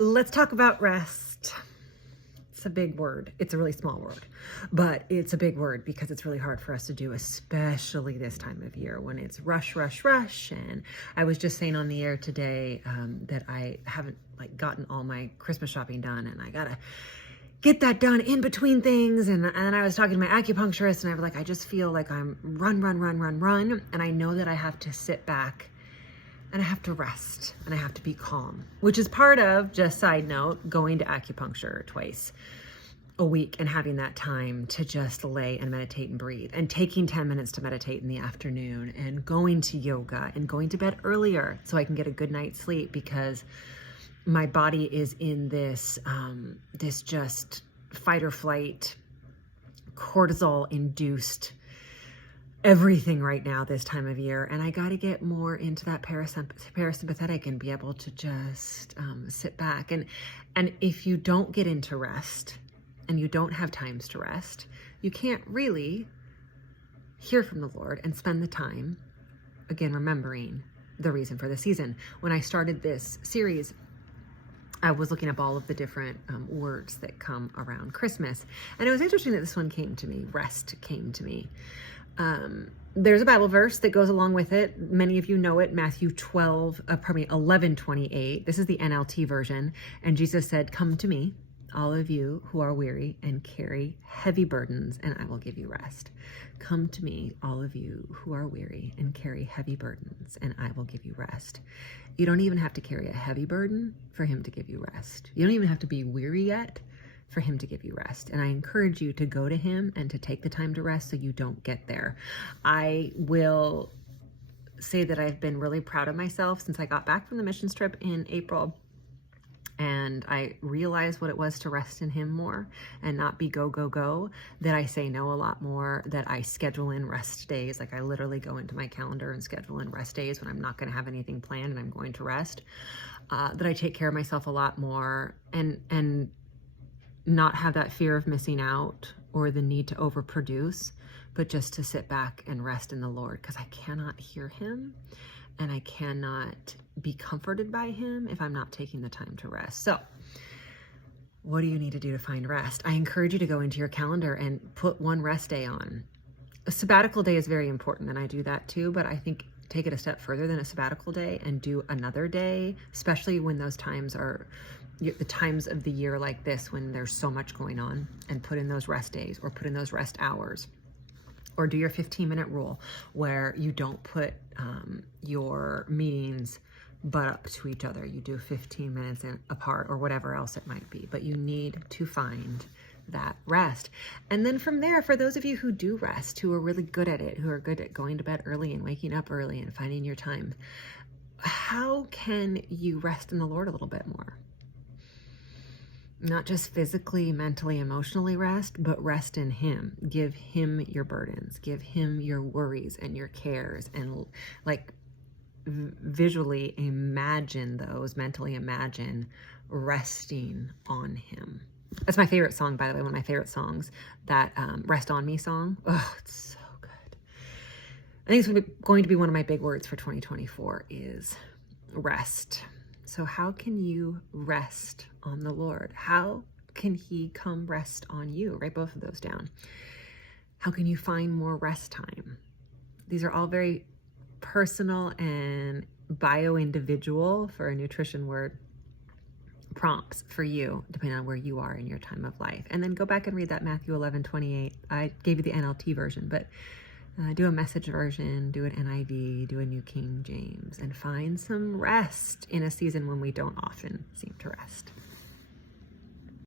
Let's talk about rest. It's a big word. It's a really small word, but it's a big word because it's really hard for us to do, especially this time of year when it's rush, rush, rush. And I was just saying on the air today that I haven't gotten all my Christmas shopping done, and I gotta get that done in between things. And I was talking to my acupuncturist, and I was like, I just feel like I'm run. And I know that I have to sit back and I have to rest and I have to be calm, which is part of, just side note, going to acupuncture twice a week and having that time to just lay and meditate and breathe, and taking 10 minutes to meditate in the afternoon, and going to yoga and going to bed earlier so I can get a good night's sleep, because my body is in this just fight or flight, cortisol induced everything right now this time of year. And I got to get more into that parasympathetic and be able to just sit back. And if you don't get into rest and you don't have times to rest, you can't really hear from the Lord and spend the time, again, remembering the reason for the season. When I started this series, I was looking up all of the different words that come around Christmas. And it was interesting that this one came to me. Rest came to me. There's a Bible verse that goes along with it. Many of you know it, Matthew 11:28. This is the NLT version. And Jesus said, "Come to me, all of you who are weary and carry heavy burdens, and I will give you rest." Come to me, all of you who are weary and carry heavy burdens, and I will give you rest. You don't even have to carry a heavy burden for him to give you rest. You don't even have to be weary yet for him to give you rest. And I encourage you to go to him and to take the time to rest so you don't get there. I will say that I've been really proud of myself since I got back from the missions trip in April. And I realized what it was to rest in him more and not be go, go, go, that I say no a lot more, that I schedule in rest days. Like I literally go into my calendar and schedule in rest days when I'm not going to have anything planned and I'm going to rest. That I take care of myself a lot more and not have that fear of missing out or the need to overproduce, but just to sit back and rest in the Lord, because I cannot hear him and I cannot be comforted by him if I'm not taking the time to rest. So what do you need to do to find rest? I encourage you to go into your calendar and put one rest day on. A sabbatical day is very important, and I do that too, but I think take it a step further than a sabbatical day and do another day, especially when those times are the times of the year like this when there's so much going on, and put in those rest days or put in those rest hours. Or do your 15-minute rule where you don't put your meetings butt up to each other. You do 15 minutes apart or whatever else it might be, but you need to find that rest. And then from there, for those of you who do rest, who are really good at it, who are good at going to bed early and waking up early and finding your time, how can you rest in the Lord a little bit more? Not just physically, mentally, emotionally rest, but rest in him. Give him your burdens, give him your worries and your cares, and visually imagine those, mentally imagine resting on him. That's my favorite song, by the way, one of my favorite songs, that Rest On Me song. Oh, it's so good. I think it's going to be one of my big words for 2024 is rest. So how can you rest on the Lord? How can he come rest on you? Write both of those down. How can you find more rest time? These are all very personal and bio-individual, for a nutrition word, prompts for you, depending on where you are in your time of life. And then go back and read that Matthew 11:28. I gave you the NLT version, but do a Message version, do an NIV, do a New King James, and find some rest in a season when we don't often seem to rest.